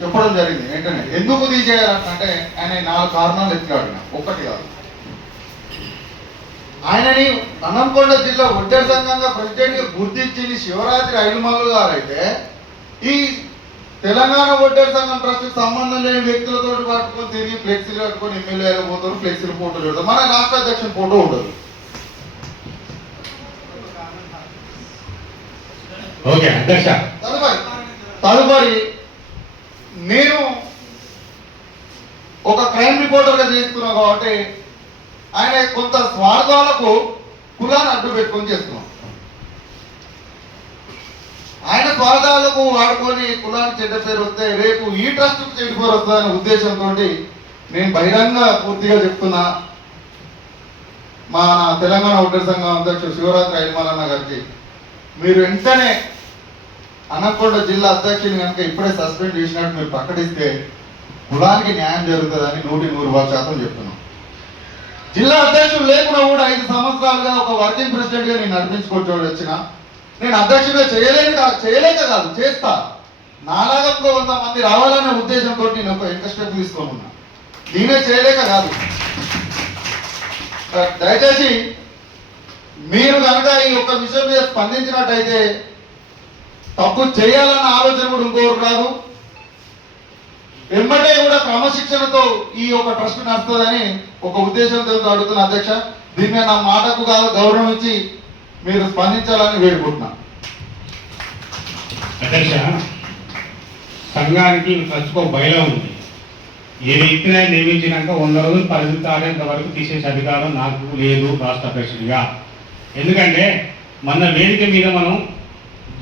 చెప్పడం జరిగింది. వెంటనే ఎందుకు తీసేయాలంటే ఆయన 4 కారణాలు ఎత్తిలాడిన, ఒక్కటి కాదు. ఆయనని హన్మకొండ జిల్లా ఒడ్డెర సంఘంగా ప్రెసిడెంట్గా గుర్తించింది శివరాత్రి ఐలుమల్లు గారు అయితే, ఈ తెలంగాణ ఒడ్డెర సంఘం ట్రస్ట్కి సంబంధం లేని వ్యక్తులతో పట్టుకొని తిరిగి ఫ్లెక్సీలు కట్టుకొని ఎమ్మెల్యేలు పోతారు, ఫ్లెక్సీలు ఫోటోలు పెడతారు. మన రాష్ట్ర అధ్యక్షుని ఫోటో ఉండదు. తదుపరి నేను ఒక క్రైమ్ రిపోర్టర్గా చేస్తున్నా కాబట్టి ఆయన కొంత స్వార్థాలకు కులాన్ని అడ్డు పెట్టుకొని చేస్తున్నాం. ఆయన స్వార్థాలకు వాడుకొని కులానికి చెడ్డ పేరు వస్తే రేపు ఈ ట్రస్ట్కు చెడ్డ పేరు వస్తుందనే ఉద్దేశంతో నేను బహిరంగ పూర్తిగా చెప్తున్నా. మా తెలంగాణ ఒడ్డెర సంఘం అధ్యక్షుడు శివరాత్రి ఐల్మలన్న గారికి మీరు వెంటనే హన్మకొండ జిల్లా అధ్యక్షుని కనుక ఇప్పుడే సస్పెండ్ చేసినట్టు మీరు ప్రకటిస్తే కులానికి న్యాయం జరుగుతుందని 100% చెప్తున్నాం. జిల్లా అధ్యక్షుడు లేకుండా కూడా 5 సంవత్సరాలుగా ఒక వర్కింగ్ ప్రెసిడెంట్గా నేను నడిపించుకుంటూ వచ్చిన. నేను అధ్యక్షుడిగా చేయలేక కాదు, చేస్తా. నాలాగా 100 మంది రావాలనే ఉద్దేశంతో నేను ఒక ఎంత స్టెప్ తీసుకొని ఉన్నా. నేనే చేయలేక కాదు. దయచేసి మీరు కనుక ఈ యొక్క విషయం మీద స్పందించినట్టయితే తప్పు చేయాలన్న ఆలోచన కూడా ఇంకోరు రాదు. వెంబడే కూడా క్రమశిక్షణతో ఈ యొక్క ట్రస్ట్ నడుస్తుందని ఒక ఉద్దేశంతో అడుగుతున్న అధ్యక్ష. దీని మీద నా మాటకు కాదు గౌరవం ఇచ్చి మీరు స్పందించాలని వేడుకుంటున్నా. అధ్యక్ష, సంఘానికి ట్రస్ట్కు బయలు ఉంది. ఏ వ్యక్తిని నియమించినాక 100 రోజులు పరిధి తాగేంత వరకు తీసేసే అధికారం నాకు లేదు రాష్ట్ర అధ్యక్షుడిగా. ఎందుకంటే మన వేదిక మీద మనం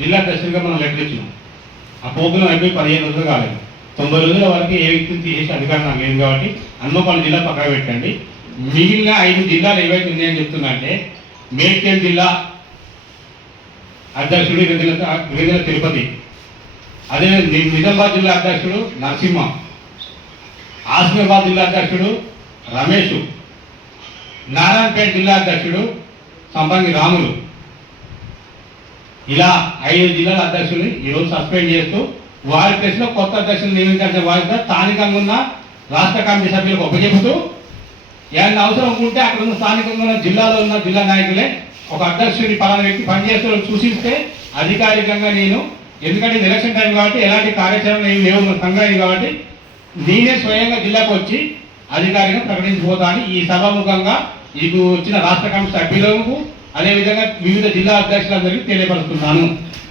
జిల్లా అధ్యక్షుడిగా మనం లెటర్ ఇచ్చినాం. ఆ ప్రోగ్రాం అయిపోయి 15 రోజులు కాలేదు. 90 రోజుల వరకు ఏ వ్యక్తిని తీసేసే అధికారం నాకు లేదు కాబట్టి హన్మకొండ జిల్లా పక్కన పెట్టండి. మిగిలిన 5 జిల్లాలు ఏవైతే ఉన్నాయని చెప్తున్నా మేడ్చల్ జిల్లా అధ్యక్షుడు గిరిజన తిరుపతి, అదే నిజామాబాద్ జిల్లా అధ్యక్షుడు నరసింహ, ఆసిఫాబాద్ జిల్లా అధ్యక్షుడు రమేష్, నారాయణపేట జిల్లా అధ్యక్షుడు సంపంగి రాములు. ఇలా 5 జిల్లాల అధ్యక్షులు ఈరోజు సస్పెండ్ చేస్తూ వారి ప్లేస్లో కొత్త అధ్యక్షులు నియమించాల్సిన వారిగా స్థానికంగా ఉన్న రాష్ట్ర కమిటీ సభ్యులకు ఒప్పచెబుతూ ఏమైనా అవసరం ఉంటే అక్కడ ఉన్న స్థానికంగా ఉన్న జిల్లాలో ఉన్న జిల్లా నాయకులే ఒక అధ్యక్షుడిని పలానా వ్యక్తి పనిచేస్తూ సూచిస్తే అధికారికంగా నేను, ఎందుకంటే ఎలక్షన్ టైం కాబట్టి ఎలాంటి కార్యాచరణ ఏమి లేవు సంఘానికి కాబట్టి నేనే స్వయంగా జిల్లాకు వచ్చి అధికారికంగా ప్రకటించిపోతా అని ఈ సభాముఖంగా మీకు వచ్చిన రాష్ట్ర కమిటీ సభ్యులకు అదేవిధంగా వివిధ జిల్లా అధ్యక్షులందరికీ తెలియపరుస్తున్నాను.